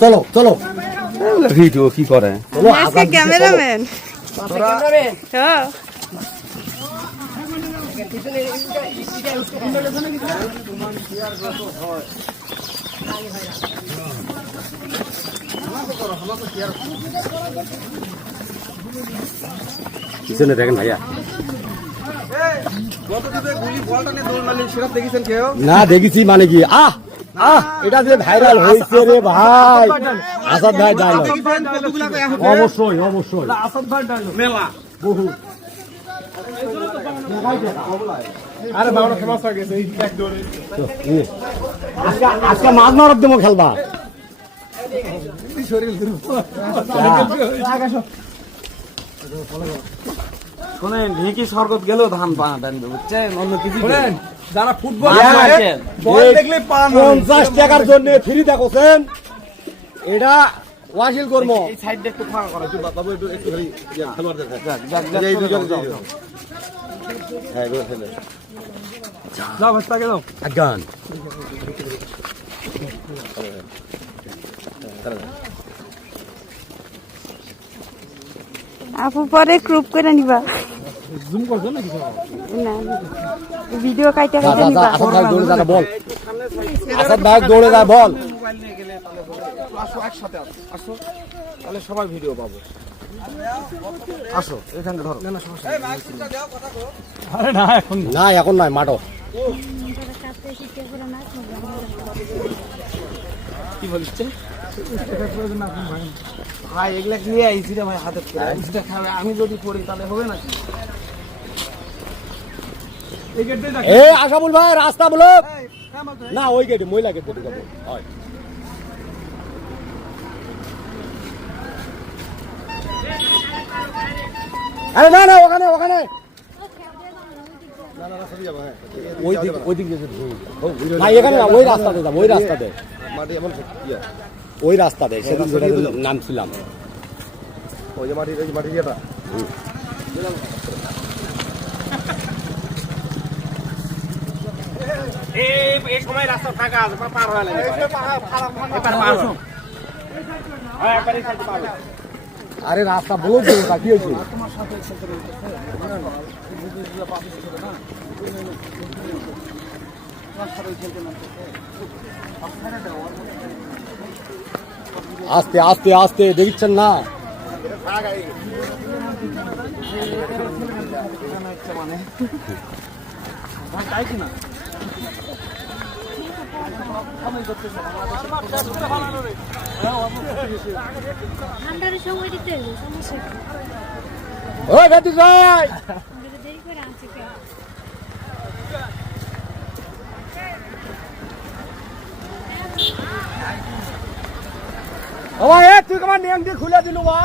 চলো চলো ভিডিও কি করে আজকে ক্যামেরাম্যান হ্যাঁ পিছনে দেখেন ভাইয়া না দেখেছি মানে কি এটা যে ভাইরাল হয়েছে রে ভাই আসাদ ভাই ডায়লগ অবশ্যই অবশ্যই আসাদ ভাই ডায়লগ মেলা বহু আরে বাবা ফেমাস হয়ে গেছে এই এক দৌড়ে আজকে মাছ মারব দেবো খেলবা শোনেন ঢেকি স্বর্গত গেলেও ধান পাবেন বুঝছেন অন্য কিছু যারা ফুটবল বল দেখলে পান 50 টাকার জন্য ফ্রি দেখছেন এটা ওয়াশিল কর্ম এই সাইডটা একটু ফাঁকা করো বাবু একটু খালি খেলোয়াড় দেখা এই দুজন হ্যাঁ এগুলো খেলে যাও ভাই তাকে দাও গান আপু পরে ক্রপ করে নিবা জুম করছো নাকি না ভিডিও কাইটা কাইটা নিবা আসাদ ভাই দৌড়ে যা বল আসাদ ভাই দৌড়ে যা বল মোবাইল নিয়ে গেলে তাহলে আসো একসাথে আসো তাহলে সবাই ভিডিও পাবো আসো এখানে ধরো না না সমস্যা আরে না এখন না এখন নয় মাঠো কি বলছে ভাই এগুলা নিয়ে আইছি রে ভাই হাতে করে খাবে আমি যদি পড়ি তাহলে হবে না এ আশাবুল ভাই রাস্তা বলো না ওই গেটে মহিলা গেট দিকে যাবো হয় আরে না না ওখানে ওখানে ওই দিক ভাই এখানে না ওই রাস্তাতে যাবো ওই রাস্তাতে ওই রাস্তাতে সেদিন যেটা নামছিলাম ওই যে মাটি যেটা এই সময় রাস্তা ফাঁকা আছে পার হয়ে লাগে আরে রাস্তা বলো তো কি হয়েছে আস্তে আস্তে আস্তে দেখছেন না ঠান্ডার সময় দিতে হবে সমস্যা ওই বেতু ভাই দেরি করে আনছে কে ও ভাই তুই কেমন নিয়ম দিয়ে খুলে দিলু বা